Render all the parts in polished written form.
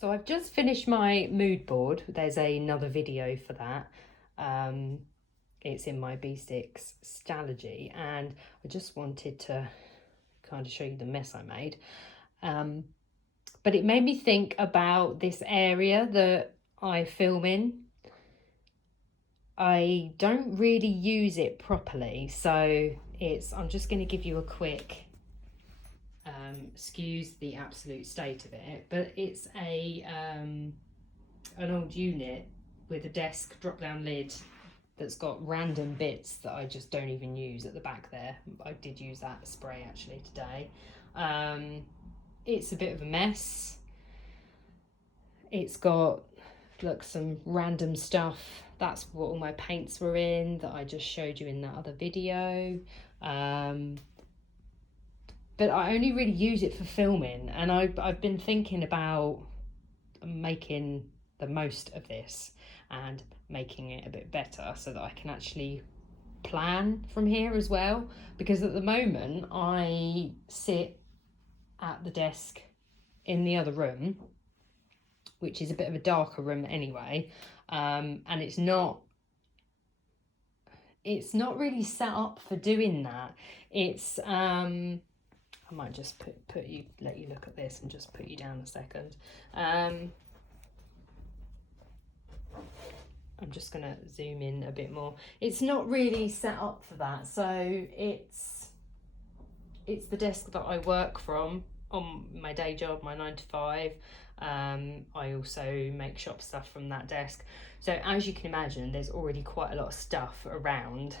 So I've just finished my mood board. There's another video for that. It's in my B6 Stationery, and I just wanted to kind of show you the mess I made. But it made me think about this area that I film in. I don't really use it properly, so I'm just going to give you a quick excuse the absolute state of it, but it's an old unit with a desk drop down lid that's got random bits that I just don't even use at the back there. I did use that spray actually today. It's a bit of a mess. It's got, look, some random stuff. That's what all my paints were in that I just showed you in that other video. But I only really use it for filming, and I've been thinking about making the most of this and making it a bit better so that I can actually plan from here as well, because at the moment I sit at the desk in the other room, which is a bit of a darker room anyway, and it's not really set up for doing that. It's I might just let you look at this and just put you down a second. I'm just going to zoom in a bit more. It's not really set up for that. So it's the desk that I work from on my day job, my 9 to 5. I also make shop stuff from that desk. So as you can imagine, there's already quite a lot of stuff around.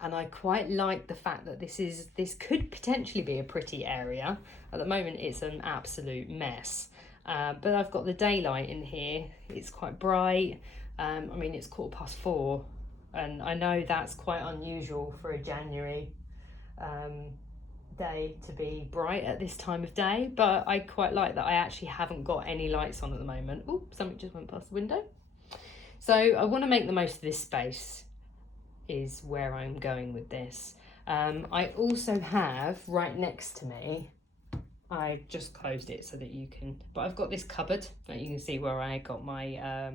And I quite like the fact that this could potentially be a pretty area. At the moment it's an absolute mess, but I've got the daylight in here. It's quite bright. I mean, it's 4:15, and I know that's quite unusual for a January day to be bright at this time of day, but I quite like that I actually haven't got any lights on at the moment. Oh, something just went past the window. So I want to make the most of this space, is where I'm going with this. I also have right next to me, I just closed it so that you can, but I've got this cupboard that you can see where I got my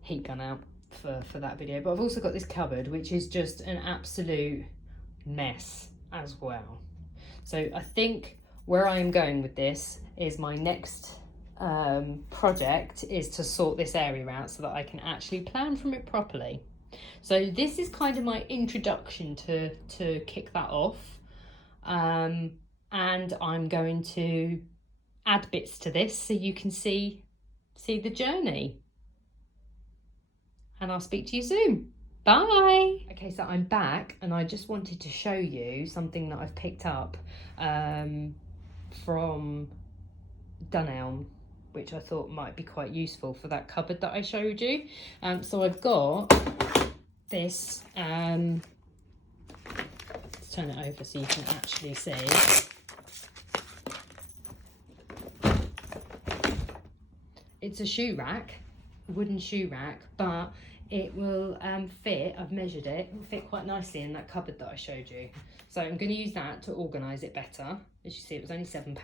heat gun out for that video, but I've also got this cupboard which is just an absolute mess as well. So I think where I am going with this is my next project is to sort this area out so that I can actually plan from it properly. So this is kind of my introduction to kick that off, and I'm going to add bits to this so you can see the journey, and I'll speak to you soon. Bye. Okay, so I'm back, and I just wanted to show you something that I've picked up from Dunelm, which I thought might be quite useful for that cupboard that I showed you. So I've got this, let's turn it over so you can actually see. It's a shoe rack, a wooden shoe rack, but it will fit, I've measured it, it will fit quite nicely in that cupboard that I showed you. So I'm going to use that to organise it better. As you see, it was only £7.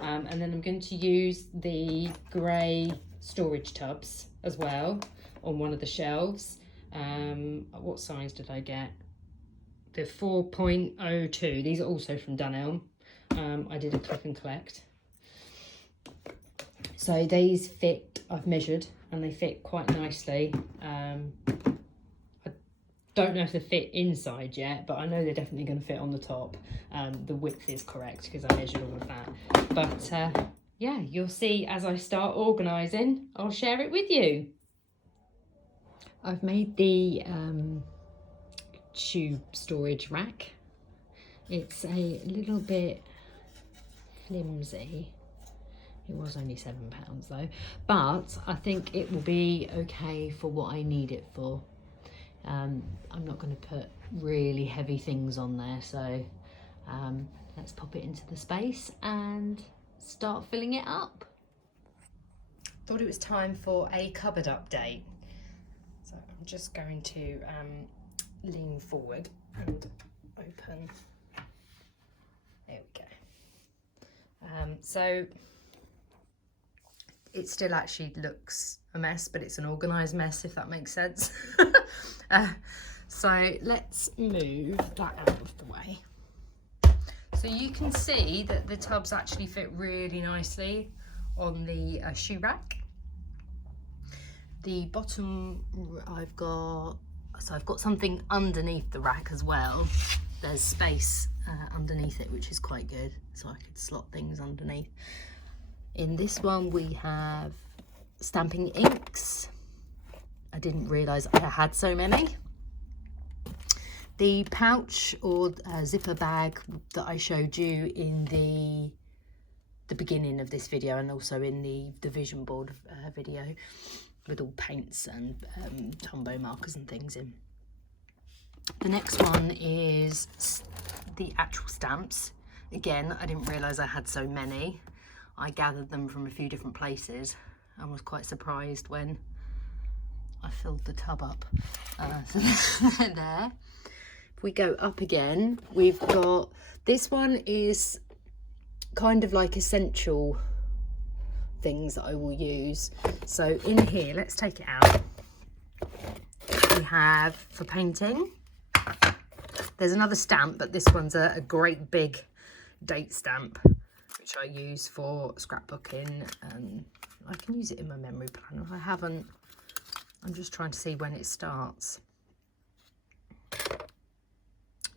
And then I'm going to use the grey storage tubs as well on one of the shelves. What size did I get? The 4.02. These are also from Dunelm. I did a click and collect. So these fit, I've measured, and they fit quite nicely. I don't know if they fit inside yet, but I know they're definitely going to fit on the top. The width is correct because I measured all of that. But yeah, you'll see as I start organising, I'll share it with you. I've made the shoe storage rack. It's a little bit flimsy. It was only £7 though, but I think it will be okay for what I need it for. I'm not going to put really heavy things on there, so let's pop it into the space and start filling it up. Thought it was time for a cupboard update. So I'm just going to lean forward and open. There we go. So it still actually looks a mess, but it's an organised mess, if that makes sense. So let's move that out of the way. So you can see that the tubs actually fit really nicely on the shoe rack. The bottom, I've got something underneath the rack as well. There's space underneath it, which is quite good, so I could slot things underneath. In this one we have stamping inks. I didn't realise I had so many. The pouch or zipper bag that I showed you in the beginning of this video, and also in the vision board video, with all paints and Tombow markers and things in. The next one is the actual stamps. Again, I didn't realise I had so many. I gathered them from a few different places and was quite surprised when I filled the tub up. So they're there. If we go up again, we've got, this one is kind of like essential things that I will use. So in here, let's take it out. We have for painting. There's another stamp, but this one's a great big date stamp, which I use for scrapbooking, and I can use it in my memory planner. If I haven't, I'm just trying to see when it starts.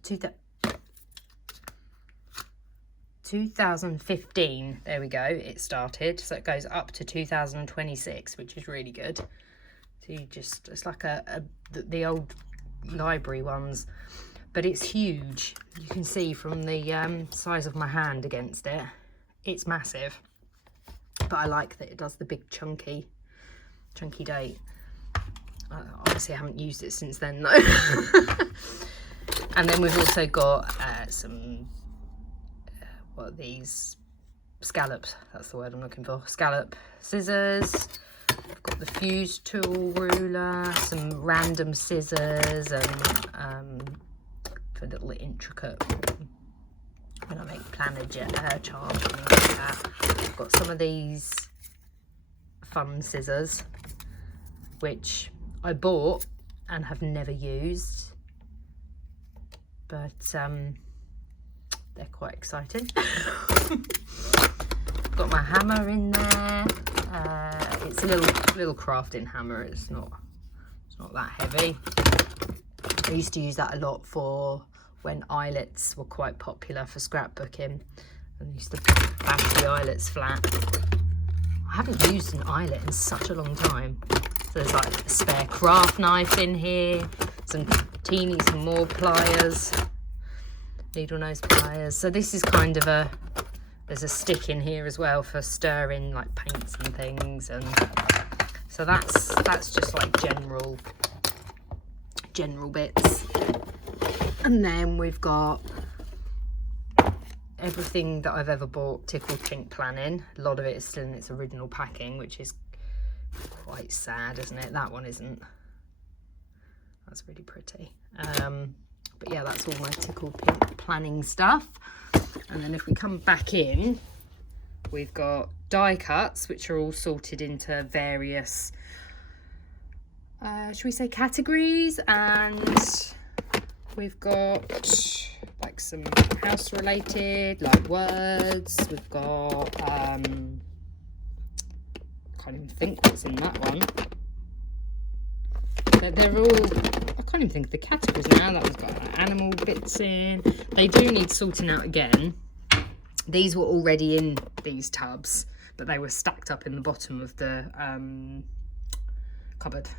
2015, there we go, it started, so it goes up to 2026, which is really good. So you just, it's like the old library ones, but it's huge. You can see from the size of my hand against it, it's massive, but I like that it does the big chunky date. Obviously I haven't used it since then though. And then we've also got some, what are these? Scallops, that's the word I'm looking for. Scallop scissors. I've got the fuse tool ruler, some random scissors, and for little intricate, when I make planner charms and things like that. I've got some of these fun scissors, which I bought and have never used. But they're quite exciting. Got my hammer in there. It's a little crafting hammer. It's not that heavy. I used to use that a lot for when eyelets were quite popular for scrapbooking. I used to bash the eyelets flat. I haven't used an eyelet in such a long time. So there's like a spare craft knife in here, some more pliers, needle nose pliers. So this is kind of there's a stick in here as well for stirring like paints and things, and so that's just like general bits. And then we've got everything that I've ever bought Tickle Chink planning. A lot of it is still in its original packing, which is quite sad, isn't it? That one isn't. That's really pretty. But yeah, that's all my Tickle Pink planning stuff. And then if we come back in, we've got die cuts, which are all sorted into various, should we say, categories. And we've got like some house related, like words. We've got, can't even think what's in that one. They're all, I can't even think of the categories now. That one's got like animal bits in. They do need sorting out again. These were already in these tubs, but they were stacked up in the bottom of the cupboard.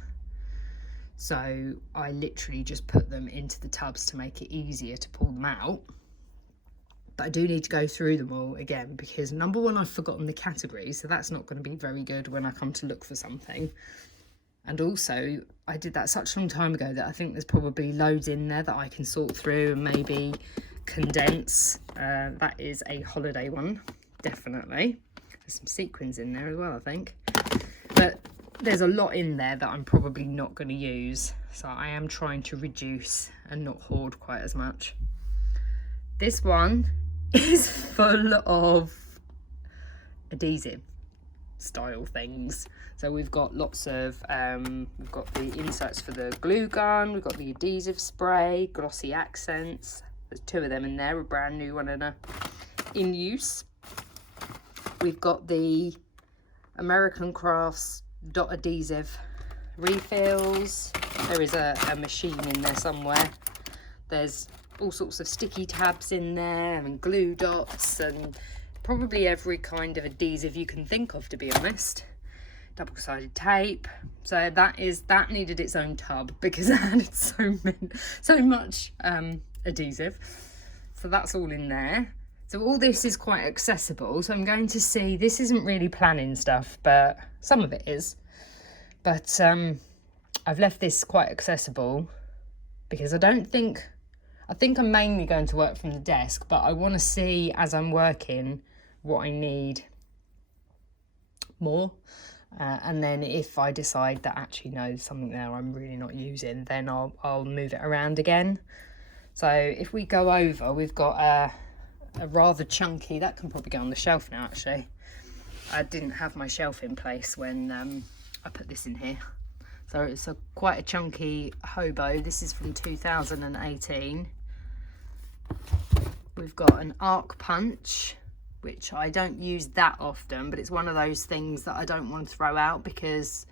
So I literally just put them into the tubs to make it easier to pull them out. But I do need to go through them all again, because number one, I've forgotten the categories, so that's not going to be very good when I come to look for something. And also, I did that such a long time ago that I think there's probably loads in there that I can sort through and maybe condense. That is a holiday one, definitely. There's some sequins in there as well, I think. But there's a lot in there that I'm probably not going to use. So I am trying to reduce and not hoard quite as much. This one is full of adhesive style things. So we've got lots of we've got the inserts for the glue gun, we've got the adhesive spray, glossy accents. There's 2 of them in there, a brand new one and a in use. We've got the American Crafts dot adhesive refills. There is a machine in there somewhere. There's all sorts of sticky tabs in there and glue dots and probably every kind of adhesive you can think of, to be honest. Double-sided tape. So that needed its own tub because it had so much adhesive. So that's all in there. So all this is quite accessible. So I'm going to see, this isn't really planning stuff, but some of it is. But I've left this quite accessible because I think I'm mainly going to work from the desk, but I want to see as I'm working what I need more. And then if I decide that actually no, there's something there I'm really not using, then I'll move it around again. So if we go over, we've got a rather chunky, that can probably go on the shelf now actually. I didn't have my shelf in place when I put this in here. So it's quite a chunky hobo. This is from 2018. We've got an arc punch, which I don't use that often, but it's one of those things that I don't want to throw out because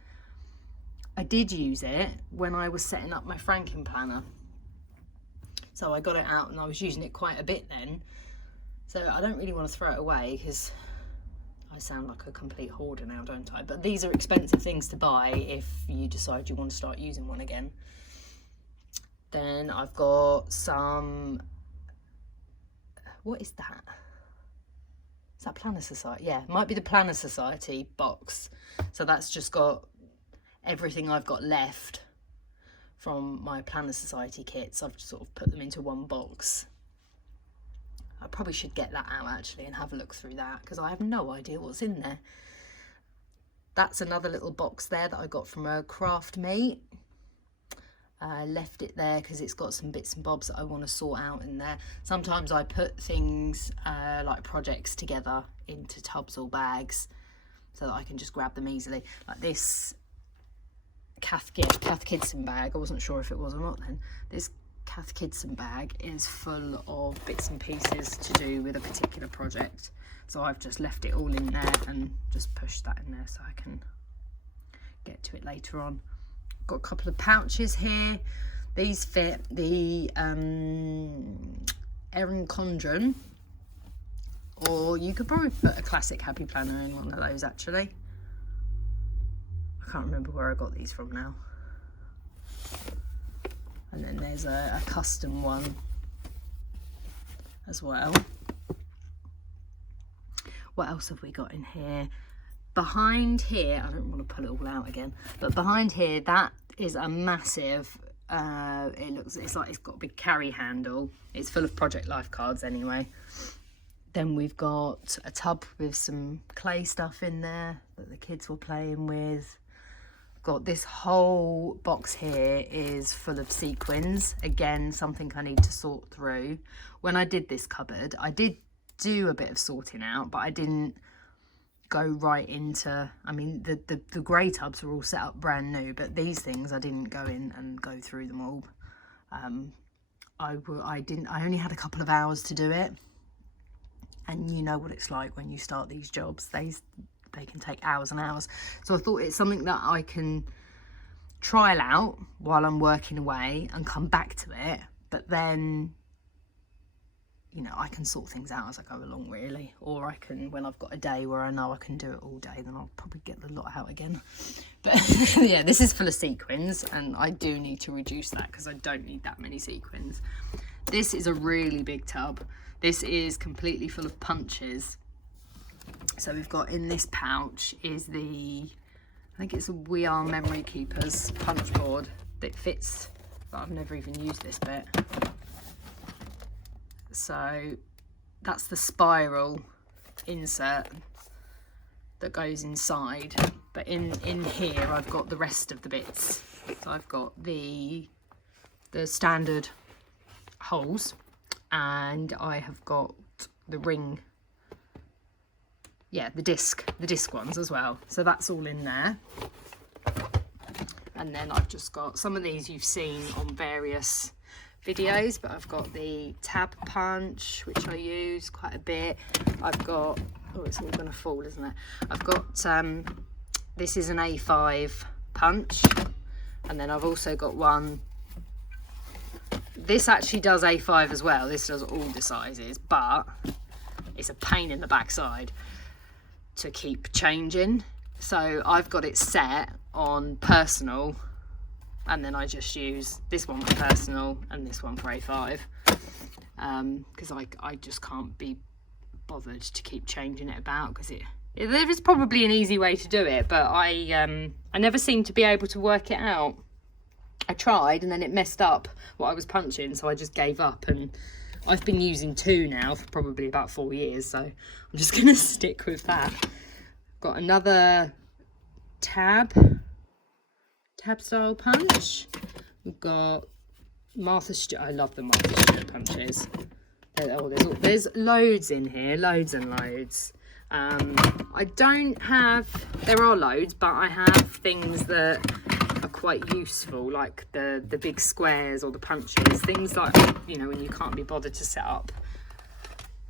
I did use it when I was setting up my franking planner. So I got it out and I was using it quite a bit then. So I don't really want to throw it away because I sound like a complete hoarder now, don't I? But these are expensive things to buy if you decide you want to start using one again. Then I've got some, what is that? Is that Planner Society? Yeah, it might be the Planner Society box. So that's just got everything I've got left from my Planner Society kits. I've just sort of put them into one box. I probably should get that out actually and have a look through that because I have no idea what's in there. That's another little box there that I got from a craft mate. I left it there because it's got some bits and bobs that I want to sort out in there. Sometimes I put things like projects together into tubs or bags so that I can just grab them easily. Like this Kath Kidson bag, I wasn't sure if it was or not then. This Kath Kidson bag is full of bits and pieces to do with a particular project. So I've just left it all in there and just pushed that in there so I can get to it later on. Got a couple of pouches here. These fit the Erin Condren, or you could probably put a classic happy planner in one of those actually. I can't remember where I got these from now. And then there's a custom one as well. What else have we got in here? Behind here, I don't want to pull it all out again, but behind here, that is a massive, it's like it's got a big carry handle. It's full of Project Life cards anyway. Then we've got a tub with some clay stuff in there that the kids were playing with. Got this whole box here is full of sequins. Again, something I need to sort through. When I did this cupboard, I did do a bit of sorting out, but I didn't go right into, I mean, the grey tubs were all set up brand new, but these things I didn't go in and go through them all. I only had a couple of hours to do it, and you know what it's like when you start these jobs. They can take hours and hours. So I thought it's something that I can trial out while I'm working away and come back to it, but then, you know, I can sort things out as I go along really, or I can, when I've got a day where I know I can do it all day, then I'll probably get the lot out again. But yeah, this is full of sequins and I do need to reduce that because I don't need that many sequins. This is a really big tub. This is completely full of punches. So we've got in this pouch is the, I think it's a We Are Memory Keepers punch board that fits, but I've never even used this bit. So that's the spiral insert that goes inside, but in here I've got the rest of the bits. So I've got the standard holes, and I have got the ring yeah, the disc ones as well. So that's all in there. And then I've just got some of these you've seen on various videos, but I've got the tab punch, which I use quite a bit. I've got, oh, it's all gonna fall, isn't it? I've got, this is an A5 punch. And then I've also got one, this actually does A5 as well. This does all the sizes, but it's a pain in the backside to keep changing. So I've got it set on personal, and then I just use this one for personal and this one for A5, because I just can't be bothered to keep changing it about, because there is probably an easy way to do it, but I never seem to be able to work it out. I tried and then it messed up what I was punching, so I just gave up, and I've been using 2 now for probably about 4 years, so I'm just gonna stick with that. Got another tab style punch. We've got Martha Stewart. I love the Martha Stewart punches. There's loads in here, loads and loads. I don't have, there are loads, but I have things that are quite useful, like the big squares or the punches, things like, you know, when you can't be bothered to set up,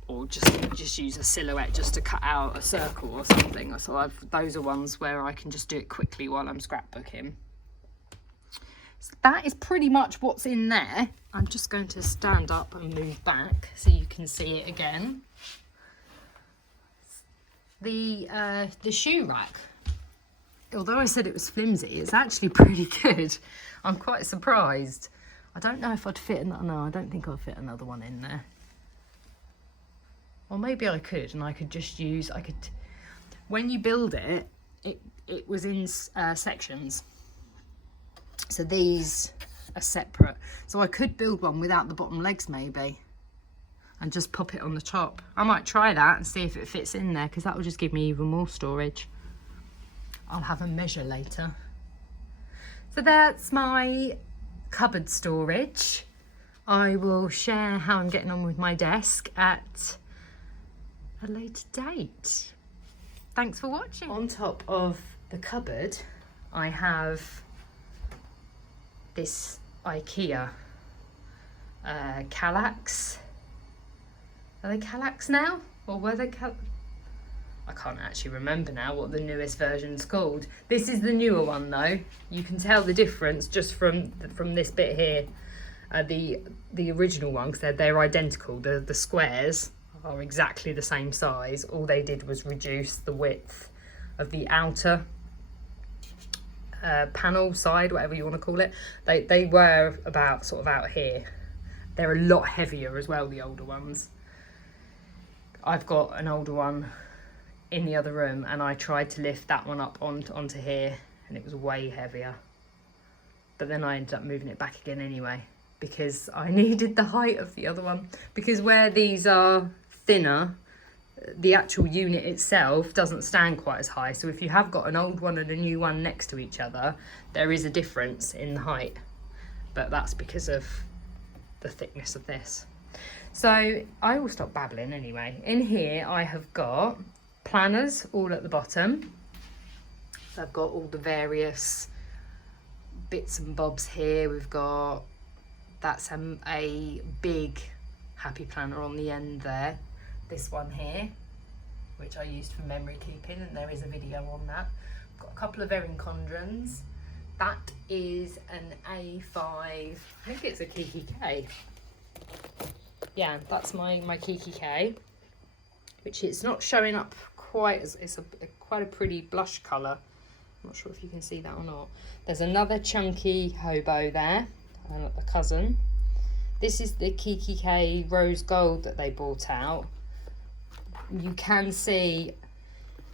or just use a silhouette just to cut out a circle or something. So those are ones where I can just do it quickly while I'm scrapbooking. So that is pretty much what's in there. I'm just going to stand up and move back so you can see it again. The shoe rack, although I said it was flimsy, it's actually pretty good. I'm quite surprised. I don't know if I'd fit another, no, I don't think I'd fit another one in there. Or maybe I could, and I could just use, when you build it, it was in sections. So these are separate. So I could build one without the bottom legs maybe, and just pop it on the top. I might try that and see if it fits in there, because that will just give me even more storage. I'll have a measure later. So that's my cupboard storage. I will share how I'm getting on with my desk at a later date. Thanks for watching. On top of the cupboard, I have this IKEA Kallax. Are they Kallax now? Or were they I can't actually remember now what the newest version's called. This is the newer one though. You can tell the difference just from this bit here. The original one, because they're identical. The squares are exactly the same size. All they did was reduce the width of the outer panel side, whatever you want to call it. They were about sort of out here. They're a lot heavier as well, the older ones. I've got an older one in the other room, and I tried to lift that one up onto here, and it was way heavier. But then I ended up moving it back again anyway, because I needed the height of the other one. Because where these are thinner, the actual unit itself doesn't stand quite as high. So if you have got an old one and a new one next to each other, there is a difference in the height. But that's because of the thickness of this. So I will stop babbling anyway. In here I have got planners all at the bottom. So I've got all the various bits and bobs here. We've got, that's a big happy planner on the end there. This one here, which I used for memory keeping, and there is a video on that. I've got a couple of Erin Condrens. That is an A5, I think it's a Kiki K. Yeah, that's my Kiki K, which it's not showing up quite as, it's quite a pretty blush colour. I'm not sure if you can see that or not. There's another chunky hobo there, a cousin. This is the Kiki K rose gold that they brought out. You can see,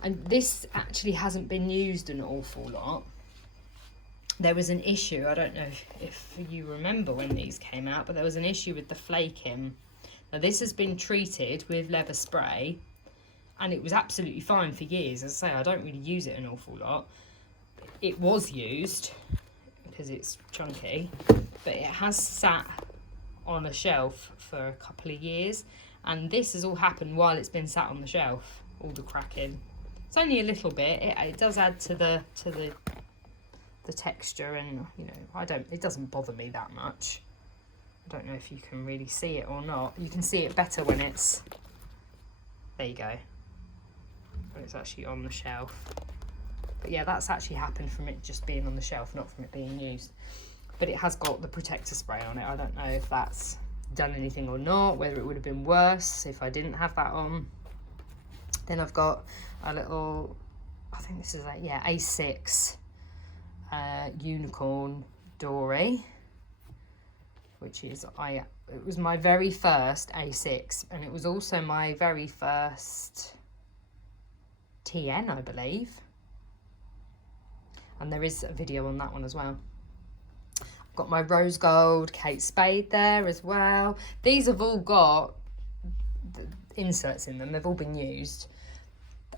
and this actually hasn't been used an awful lot. There was an issue, I don't know if you remember when these came out, but there was an issue with the flaking. Now this has been treated with leather spray, and it was absolutely fine for years. As I say, I don't really use it an awful lot. It was used because it's chunky, but it has sat on a shelf for a couple of years, and this has all happened while it's been sat on the shelf all the cracking. It's only a little bit. It does add to the texture, and you know, it doesn't bother me that much. I don't know if you can really see it or not. You can see it better when it's, there you go, when it's actually on the shelf. But yeah, that's actually happened from it just being on the shelf, not from it being used. But it has got the protector spray on it. I don't know if that's done anything or not, whether it would have been worse if I didn't have that on. Then I've got a little, I think this is a, yeah, A6 unicorn dory, which is, it was my very first A6, and it was also my very first TN, I believe. And there is a video on that one as well. I've got my rose gold Kate Spade there as well. These have all got the inserts in them. They've all been used.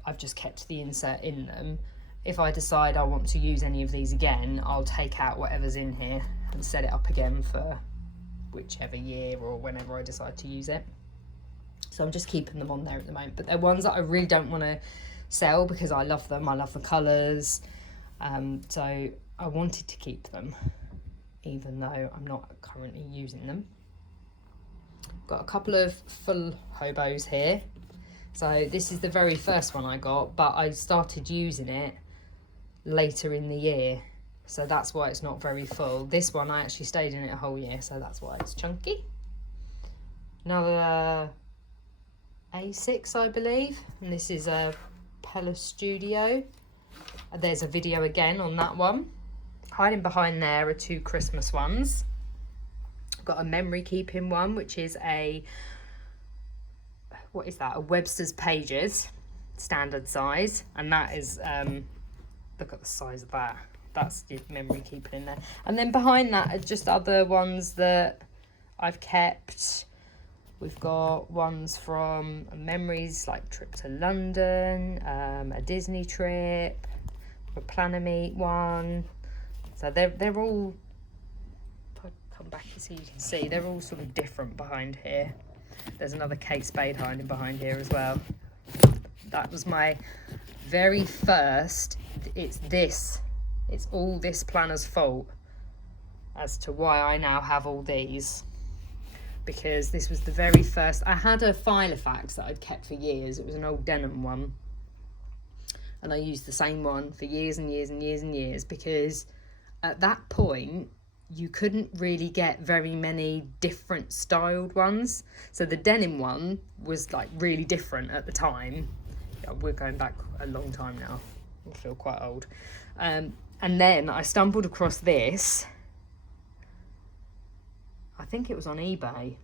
I've just kept the insert in them. If I decide I want to use any of these again, I'll take out whatever's in here and set it up again for whichever year or whenever I decide to use it. So I'm just keeping them on there at the moment. But they're ones that I really don't want to sell because I love them. I love the colours. So I wanted to keep them, even though I'm not currently using them. Got a couple of full hobos here. So this is the very first one I got, but I started using it later in the year. So that's why it's not very full. This one, I actually stayed in it a whole year, so that's why it's chunky. Another A6, I believe. And this is a Pella Studio. There's a video again on that one. Hiding behind there are two Christmas ones. I've got a memory keeping one, which is a, what is that? A Webster's Pages, standard size. And that is, look at the size of that. That's your memory keeping in there. And then behind that are just other ones that I've kept. We've got ones from memories like trip to London, a Disney trip, a Planner Meet one. So they're all, if I come back so you can see, they're all sort of different behind here. There's another Kate Spade hiding behind here as well. That was my very first, it's all this planner's fault as to why I now have all these. Because this was the very first, I had a Filofax that I'd kept for years. It was an old denim one. And I used the same one for years and years and years and years, because at that point, you couldn't really get very many different styled ones. So the denim one was like really different at the time. Yeah, we're going back a long time now. I feel quite old. And then I stumbled across this. I think it was on eBay.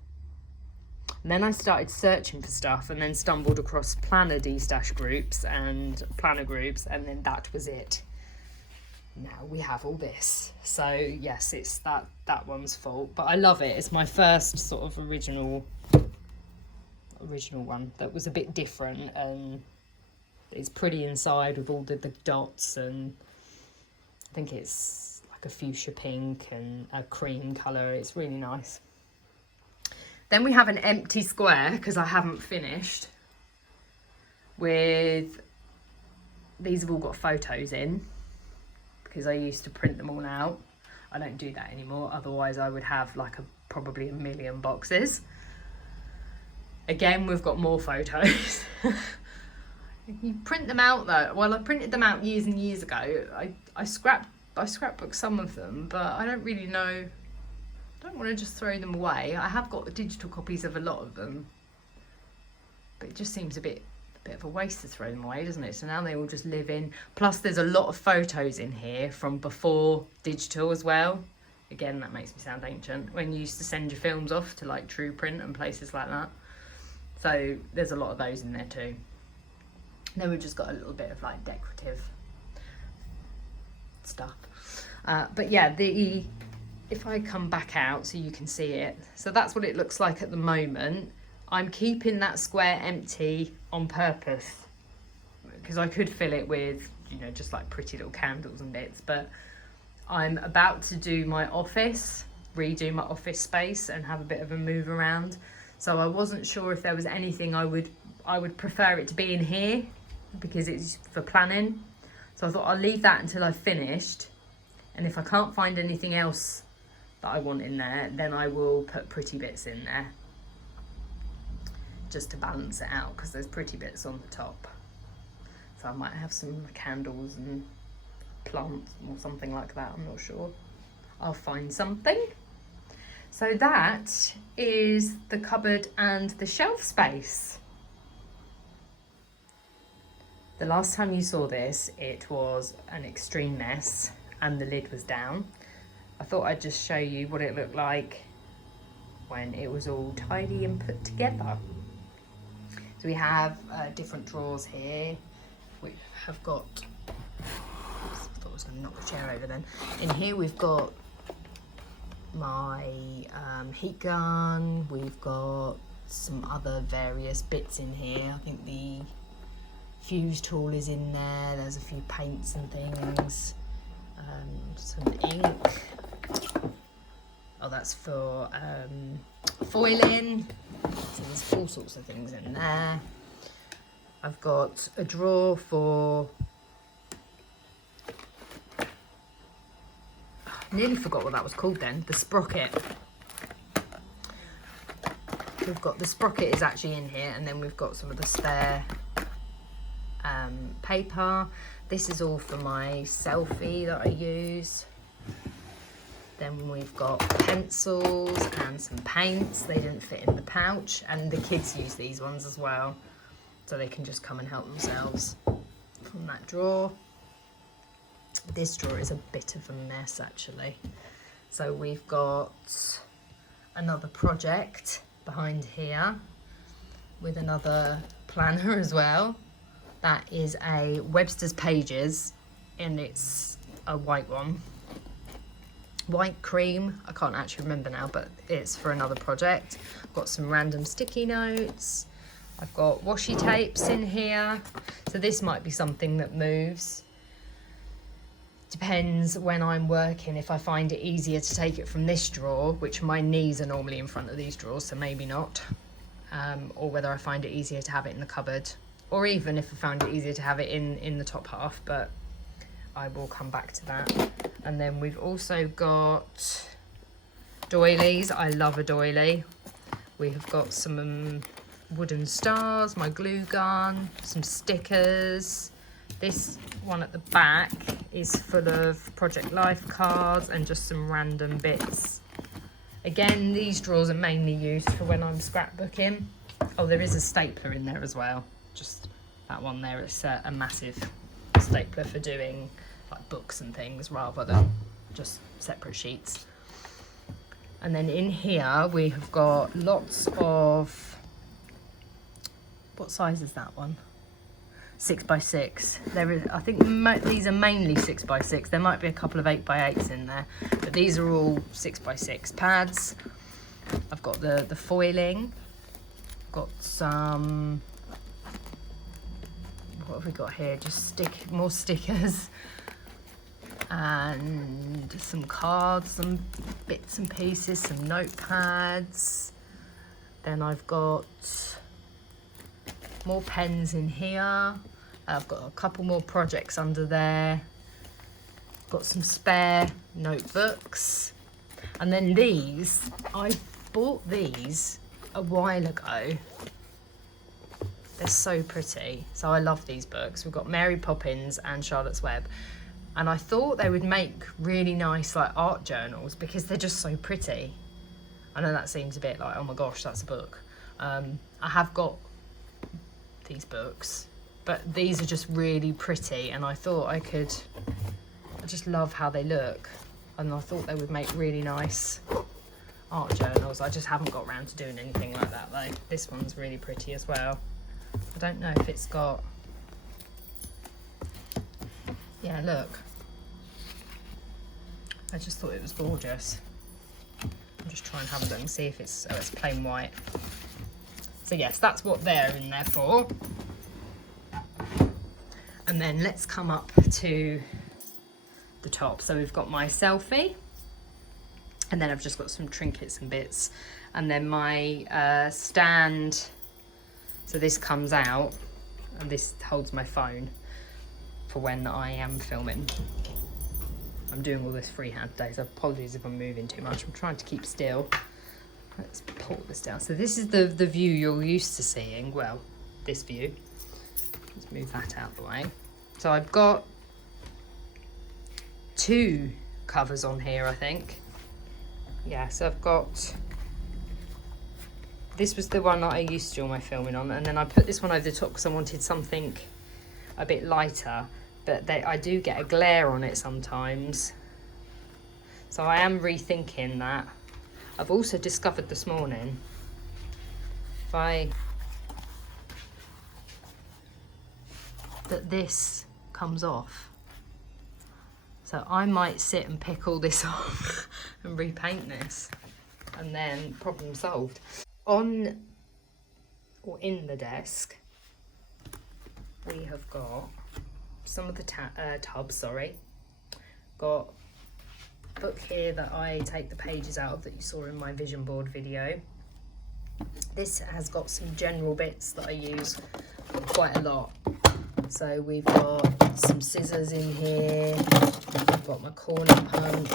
And then I started searching for stuff and then stumbled across planner D-stash groups and planner groups, and then that was it. Now we have all this. So yes, it's that one's fault, but I love it. It's my first sort of original one that was a bit different, and it's pretty inside with all the dots, and I think it's like a fuchsia pink and a cream colour. It's really nice. Then we have an empty square, because I haven't finished, with, these have all got photos in, because I used to print them all out. I don't do that anymore, otherwise I would have like probably a million boxes. Again, we've got more photos. You print them out though. Well, I printed them out years and years ago. I scrapbooked some of them, but I don't really know. I don't want to just throw them away. I have got digital copies of a lot of them, but it just seems a bit of a waste to throw them away, doesn't it? So now they all just live in. Plus there's a lot of photos in here from before digital as well. Again, that makes me sound ancient, when you used to send your films off to like True Print and places like that. So there's a lot of those in there too. Then we've just got a little bit of like decorative stuff. But yeah, if I come back out so you can see it. So that's what it looks like at the moment. I'm keeping that square empty on purpose, because I could fill it with, you know, just like pretty little candles and bits, but I'm about to do my office, redo my office space and have a bit of a move around. So I wasn't sure if there was anything I would prefer it to be in here because it's for planning. So I thought I'll leave that until I've finished. And if I can't find anything else that I want in there, then I will put pretty bits in there. Just to balance it out, because there's pretty bits on the top. So I might have some candles and plants or something like that, I'm not sure. I'll find something. So that is the cupboard and the shelf space. The last time you saw this, it was an extreme mess and the lid was down. I thought I'd just show you what it looked like when it was all tidy and put together. So we have different drawers here. We have got, I thought I was going to knock the chair over then. In here we've got my heat gun. We've got some other various bits in here. I think the fuse tool is in there. There's a few paints and things. Some ink. Oh, that's for foiling. So there's all sorts of things in there. I've got a drawer for, I nearly forgot what that was called then, the sprocket. We've got the sprocket is actually in here, and then we've got some of the spare paper. This is all for my selfie that I use. Then we've got pencils and some paints. They didn't fit in the pouch, and the kids use these ones as well, so they can just come and help themselves from that drawer. This drawer is a bit of a mess actually. So we've got another project behind here with another planner as well. That is a Webster's Pages, and it's a white one. White cream, I can't actually remember now, but it's for another project. I've got some random sticky notes. I've got washi tapes in here. So this might be something that moves. Depends when I'm working, if I find it easier to take it from this drawer, which my knees are normally in front of these drawers, so maybe not. Or whether I find it easier to have it in the cupboard, or even if I found it easier to have it in the top half, but I will come back to that. And then we've also got doilies. I love a doily. We have got some wooden stars, my glue gun, some stickers. This one at the back is full of Project Life cards and just some random bits. Again, these drawers are mainly used for when I'm scrapbooking. Oh, there is a stapler in there as well. Just that one there, it's a massive stapler for doing like books and things rather than just separate sheets. And then in here we have got lots of, what size is that one? 6x6. There is, I think these are mainly 6x6. There might be a couple of 8x8s in there, but these are all 6x6 pads. I've got the foiling. Got some, what have we got here? Just more stickers and some cards, some bits and pieces, some notepads. Then I've got more pens in here. I've got a couple more projects under there. Got some spare notebooks. And then these, I bought these a while ago. They're so pretty. So I love these books. We've got Mary Poppins and Charlotte's Web. And I thought they would make really nice like art journals because they're just so pretty. I know that seems a bit like, oh my gosh, that's a book. I have got these books, but these are just really pretty, and I thought I just love how they look, and I thought they would make really nice art journals. I just haven't got around to doing anything like that though. This one's really pretty as well. I don't know if it's got, yeah, look. I just thought it was gorgeous. I'll just try and have a look and see if it's, oh, it's plain white. So yes, that's what they're in there for. And then let's come up to the top. So we've got my selfie, and then I've just got some trinkets and bits. And then my stand, so this comes out and this holds my phone for when I am filming. I'm doing all this freehand today, so apologies if I'm moving too much. I'm trying to keep still. Let's pull this down. So this is the view you're used to seeing. Well, this view. Let's move that out of the way. So I've got 2 covers on here, I think. Yeah, so I've got, this was the one that I used to do all my filming on, and then I put this one over the top because I wanted something a bit lighter, but I do get a glare on it sometimes. So I am rethinking that. I've also discovered this morning, that this comes off. So I might sit and pick all this off and repaint this, and then problem solved. On, or in the desk, we have got some of the tubs, sorry. Got a book here that I take the pages out of that you saw in my vision board video. This has got some general bits that I use quite a lot. So we've got some scissors in here, I've got my corner punch,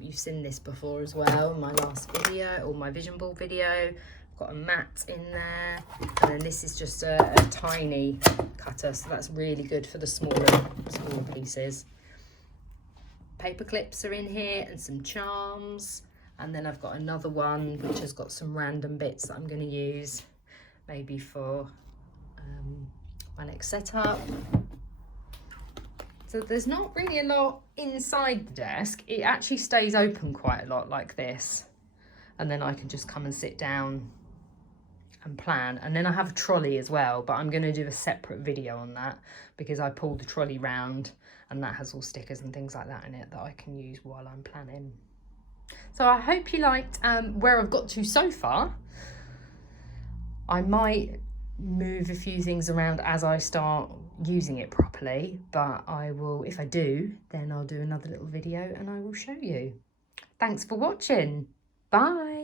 you've seen this before as well, my last video, or my vision board video. I've got a mat in there, and then this is just a tiny cutter, so that's really good for the smaller pieces. Paper clips are in here, and some charms, and then I've got another one which has got some random bits that I'm going to use maybe for my next setup. So there's not really a lot inside the desk. It actually stays open quite a lot like this, and then I can just come and sit down and plan. And then I have a trolley as well, but I'm going to do a separate video on that because I pulled the trolley round and that has all stickers and things like that in it that I can use while I'm planning. So I hope you liked where I've got to so far. I might move a few things around as I start using it properly, but I will, if I do, then I'll do another little video and I will show you. Thanks for watching. Bye.